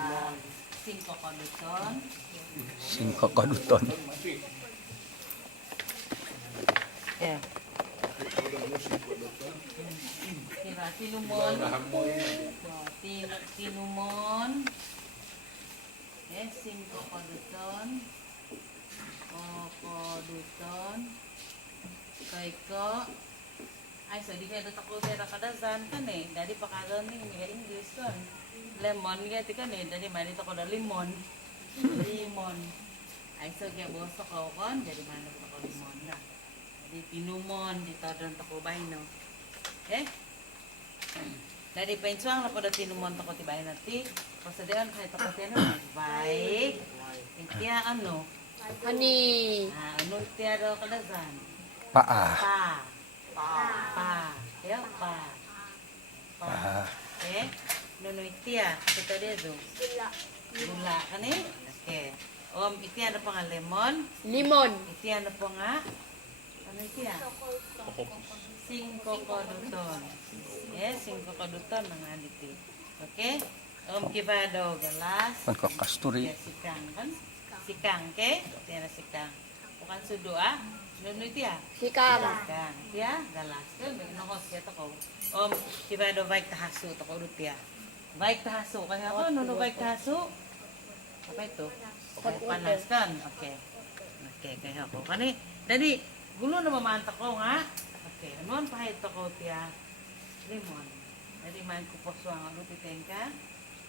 5 kaduton. 5 kaduton. Yeah. Kira tinumon. Tinumon. 5 kaduton. Kaduton. Kaiko. Ay, so di kaya dito ko tera kadazan kan eh. Dari pakaron ni English kan. Lemon gitu kan eh. Dari mana itu kalau limon. Limon. Ay, so kaya boso ko kon. Jadi mana ko limon na. Jadi tinumon dito doon to ko bahay no. Okay? Dari pensuang na pada tinumon to ko tibahin nati. Pasadian kay to ko tiano. Baik. Intiya ano? Honey. Ano intiya daw kadazan? Paa. Pa. Ya, pa. Okay. Nuno itia. Kita dia tu. Gula kan eh? Okay. Itia ano pa nga lemon? Limon. Itia ano pa nga? Ano itia? 5 kaduton. Yes, 5 kaduton ng aditi. Okay? Kibado galas. Pagkakasturi. Ya, sikang kan? Sikang ke? Itia na sikang. Bukan sudo ah. Nuno itia? Sikam. Sikang. Itia galas. Kan nokos kita ko. Kibado baik tahasu to ko rutia. Baik tahasu kaya ako nuno baik tahasu. Apa itu? Panas kan? Oke. Oke, kaya ako. Kani, dadi gulo na mamantak ko nga. Oke, anuan pa ito ko tiya limon. Dadi man ko po suang ano titengka.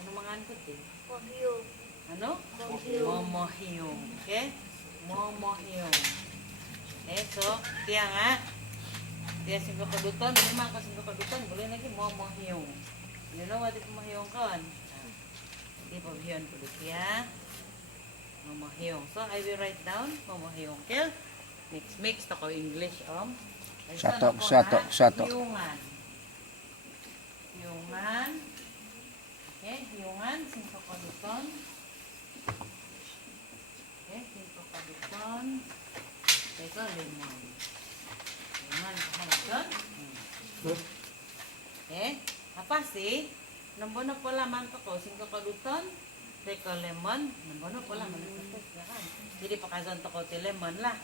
Ano mangan ko ti? Ano? Momohiyong. Okay? Momohiyong. So, tiya nga. Tiya 5 kaduton, 5 ka 5 kaduton, boleh lagi momohiyong. You know what is momohiyong kon? Di pa biyon ko tiya. Momohiyong. So, I will write down momohiyong. Okay? Mix to ko English Satu. Hiyungan. Hiyungan. Okay, hiyungan 5 kaduton. Okay, 5 kaduton. Ito lemon. Hiyungan kaduton. Okay, apa sih? Nambo na pala man to ko 5 kaduton. Teko lemon, nambo na pala man to kan. Jadi pakazon to ko ti lemon lah.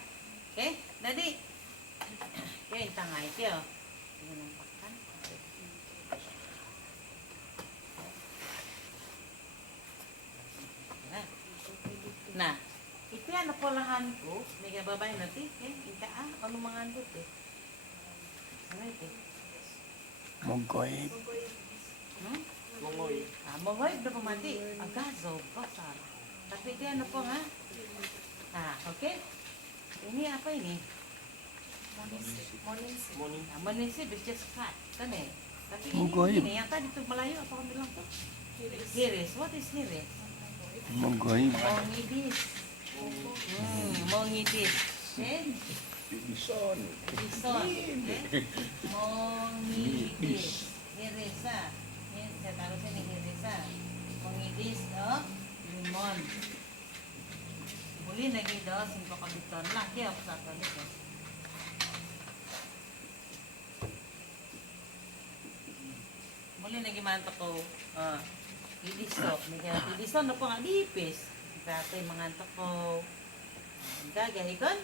Okay? Dadi kaya yung tangay tiyo. Tingnan ang pakan. Nah, itu yan napolahan ko. May kababay natin. Ika ano mga andot eh. Ano ito? Munggoy. Mongoy, udah pemati. Agazo, pasar. Tapi dia ano po nga? Okay. Ini apa ini? Monisi just cut, kan ya? Tapi ini yang tadi tuh Melayu apa kamu bilang tuh? Hiris. What is hiris? Munggoy. Mongidis. Mongidis. Bison. Mongidis. Hirisa. Saya taruh sini hirisa. Mongidis, limon. Boleh lagi dah 5 kaduton lah. Kaya ako sa ito nito. Boleh lagi mantok ko. Idiso. Idiso na po nga dipis. Ikato'y mangantok ko. Gagay kon.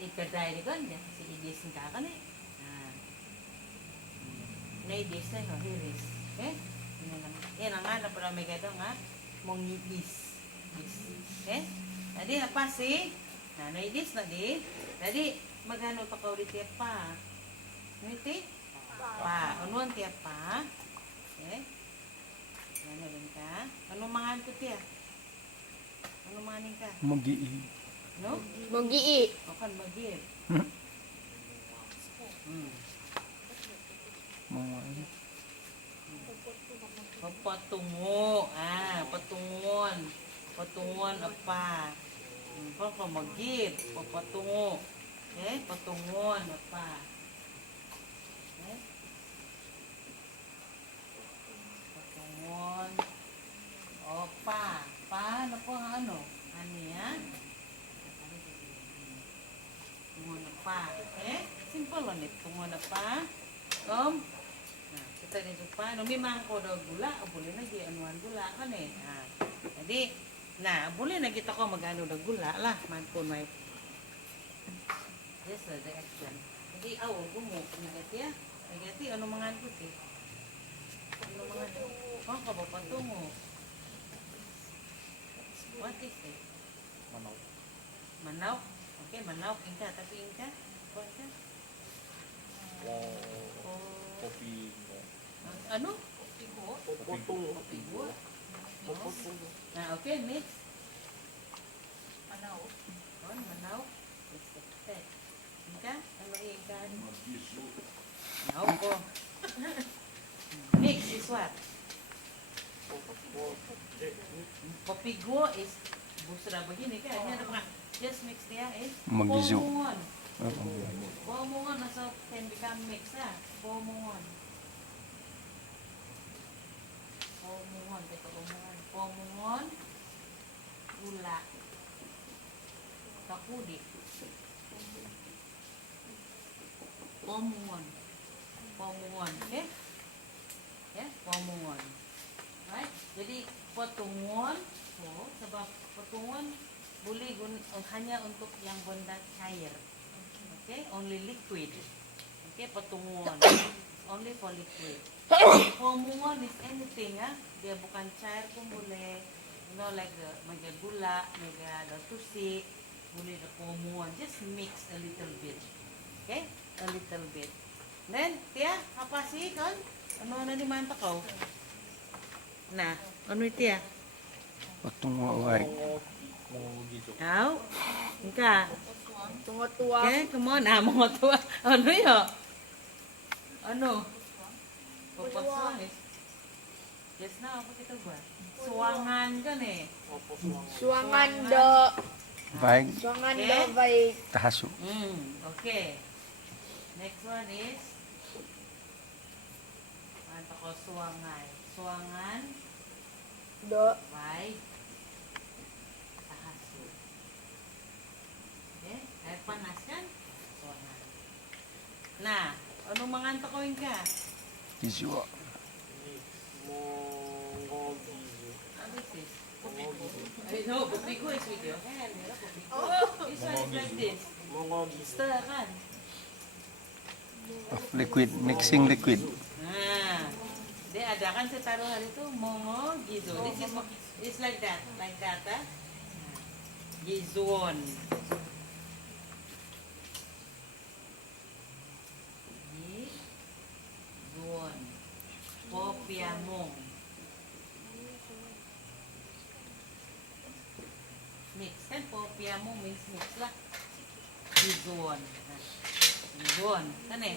Ikaday kon. Si idis ng kakan eh. Na-idis na no. Hiris. Okay? Yan ang nga. Napala may kaito nga. Mongidis. Okay? Tadi apa sih? Nah, naidis na di. Tadi magano pa ka ulit tiya pa. Niti? Pa. Anuan tiya pa? Okay? Ano din ka? Ano mangan ko tiya? Ano manganin ka? Magi. No? Magi. Okan magir. Patungo. Patungon. Patungon apa? Magid. Patungo. Okay? Patungon apa? Okay? Patungon. Opa. Pa. Ano po ang ano? Ano yan? Tungon apa? Okay? Simple lang ito. Tungon apa? Nah, kita basta nito pa. No, may mangko daw gula. O, buli na, di anuan gula. Ano eh. Jadi, buli na kita ko mag-ano daw gula lah. Man po may... Yes, the action. Jadi, gumo. Nagati ah. Nagati, ano mga ano eh. Ano mga ano. Oh, kabapatungo. What is it? Manaw. Manaw? Okay, manaw. Inka, tapi inka? What ka? Kopi. Ano? Popotong. Pigo? Popotong. Okay, next. Manaw. Manaw. Expected. Inka? Ano inka? Manaw ko. Next is what? Papigo is busra begini kan? Ini ada apa? Just mix dia is Magizo. pomungon. Oo. Pomungon also can become mix ah. Pomungon. Pomungon, teka pomungon. Pomungon. Gula. Kakudi. Pomungon. Pomungon, okay? Ya, pomungon. Right? Jadi potungon, sebab potungon boleh hanya untuk yang benda cair. Okay, only liquid. Okay, potungon only for liquid. Pomungon is anything ah, dia bukan cair pun boleh. You know, like mega gula, mega tusik, boleh the pomungon. Just mix a little bit. Okay, a little bit. Then, Tia, apa sih kan? Ano na ni manta ko? Na, ano iti ah? Patungo ay. Gizo. Aw, ka. Tungo-tuwa. Okay, come on. Mga tuwa. Ano yo? Ano? Papaswang eh. Yes na, apa kita buat? Suwangan kan eh. Suwangan do. Baik. Suwangan Okay. do baik. Tahaso. Okay. Next one is manta ko suwangan. Suwangan Do. by tahaso. Okay? Air panas kan? Suwangan. Nah, anong manganta ko ka? Gizo. Mongo gizo. Ano is this? Pupigo? Ay, no, pupigo is with your hand. Mira, pupigo. This one is like this. Mongo gizo. Stir kan? Of liquid. Mixing liquid. Nah, dia ada kan saya taruh hari itu mongo gizo. This is like that ah. Gizon. Gizon. Popiamong. Mix kan popiamong means mix lah. Gizon. Gizon kan eh.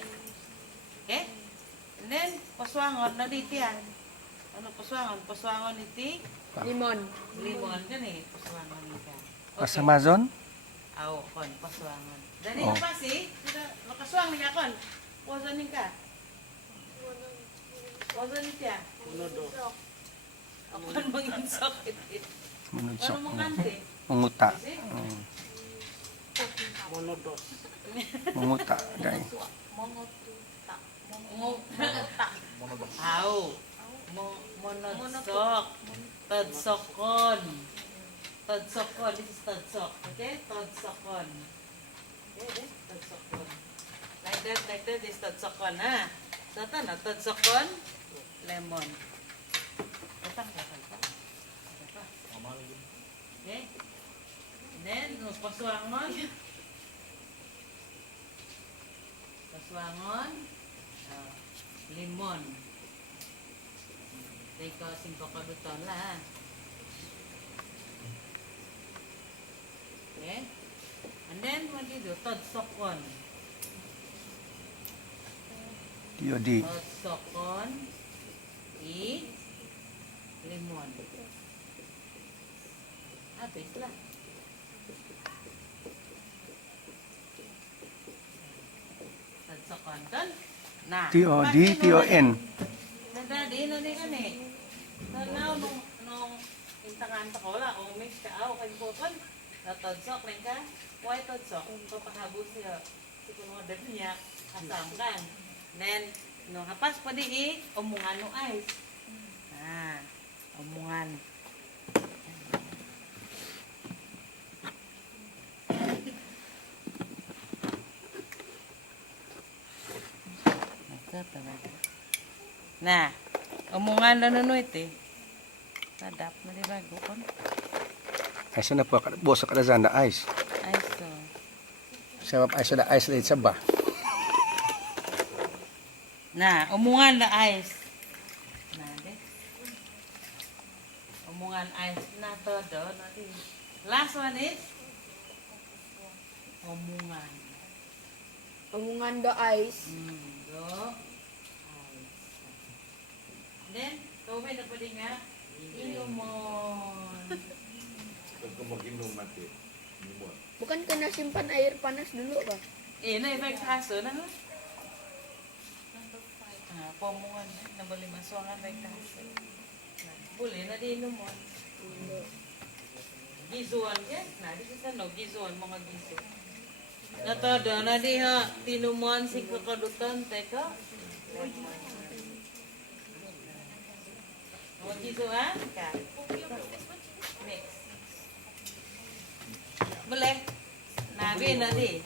Okay? And then, paswangon na dito yan. Ano paswangon? Paswangon iti Limon. limon kan eh. Paswangon ito. Pasamazon? Aw, kon, paswangon. Dali Oh. na pa si? Makaswang niya kon. Posa ning ka. Posa ni tiya. Unodo. Ako manginsok iti. Manudsok. Ano mo kante? Munguta. Monodos. Munguta. Dahil. Monodos. Aw. Monodsok. Todsokon. Todsokon. This is todsok. Okay? Todsokon. Okay, todsokon. Like that is todsokon, ha? So, ito na, todsokon, lemon. Utang ka, okay? And then, paswangon. Paswangon. Limon. Ito, 5 kaduton lah, ha? Okay? And then, what do you do? Todsokon. Diodi. Todsokon. Limon. Habis lah. Todsokon kan? Nah, T-O-D, T-O-N. Nadi kan eh. So now, nung intangan ko wala, kung mix ka, kay po kan, todsok lang ka, why todsok? Papahabos siya, si kuno niya, asam kan. Then, No, hapas pa di omungan no ice. Ah, omungan. Nah, omungan na nunuit eh. Sadap na di bago kon. Ay sana po, bosa ka na na ice. Ay, so. Sabab ay sana ice na sa ba. Nah, omungan na ice. Nah, de. Omungan ice na todo. No, di. Last one is omungan. Omungan do ice. Go. Ice. Then, tubig na pwede nga. Inumon. Kung mag-inom mati, inom. Bukan kena simpan air panas dulu ba? Na-effect haso na. Pomungan. Nabali masuangan effect haso. Boleh na di inumon. Gizuan ya? Nah, di sa no, gizuan mga gizo. Natodo na di ha, tinumon si kakadutan, teka. Mga gizuan ka. Mix. Boleh? Nabi na di.